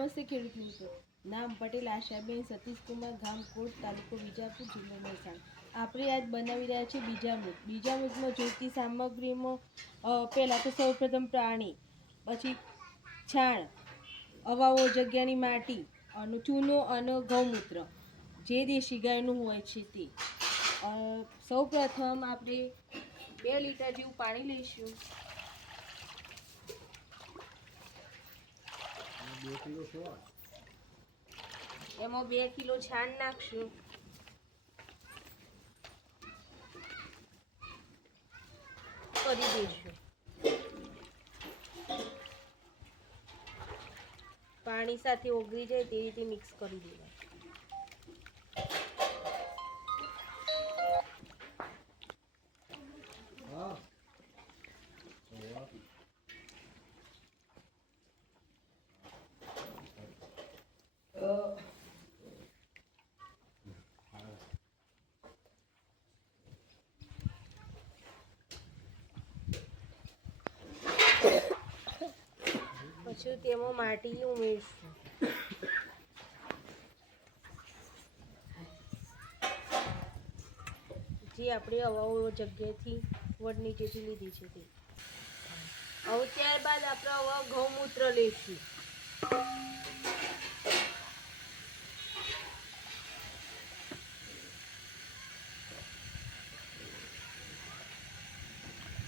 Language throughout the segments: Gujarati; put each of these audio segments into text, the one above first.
નમસ્તે ખેડૂત મિત્રો. નામ પટેલ આશાબેન સતીશકુમાર, ગામ કોટ, તાલુકો વિજાપુર, જિલ્લો મહેસાણા. આપણે આજ બનાવી રહ્યા છીએ બીજામૃત. બીજામૃતમાં જોઈતી સામગ્રીમાં પહેલાં તો સૌપ્રથમ પ્રાણી, પછી છાણ, અવાવો જગ્યાની માટી, અને ચૂનો અને ગૌમૂત્ર જે દેશી ગાયનું હોય છે તે. સૌપ્રથમ આપણે 2 લીટર જેવું પાણી લઈશું. 2 કિલો શું? એમાં 2 કિલો છાણ નાખશું. કરી દઈશું. પાણી સાથે ઓગળી જાય તે રીતે મિક્સ કરી દેવાનું. પછી તેમાં માટી ઉમેરીશું. જે આપણે અવાવો જગ્યાએથી વડ નીચેથી લીધી છે તે. હવે ત્યારબાદ આપણે હવે ગૌમૂત્ર લઈશું.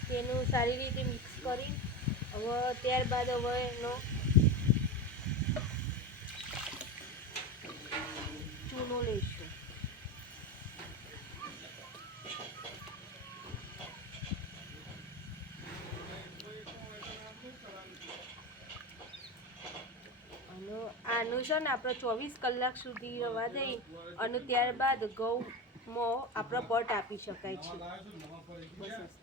તેનું સારી રીતે મિક્સ કરી હવે ત્યારબાદ હવે એનો ચૂનો લઈશું. અને આનું છે ને આપણે 24 કલાક સુધી રવા દઈ અને ત્યારબાદ ઘઉંમાં આપણે પટ આપી શકાય છે. બસ.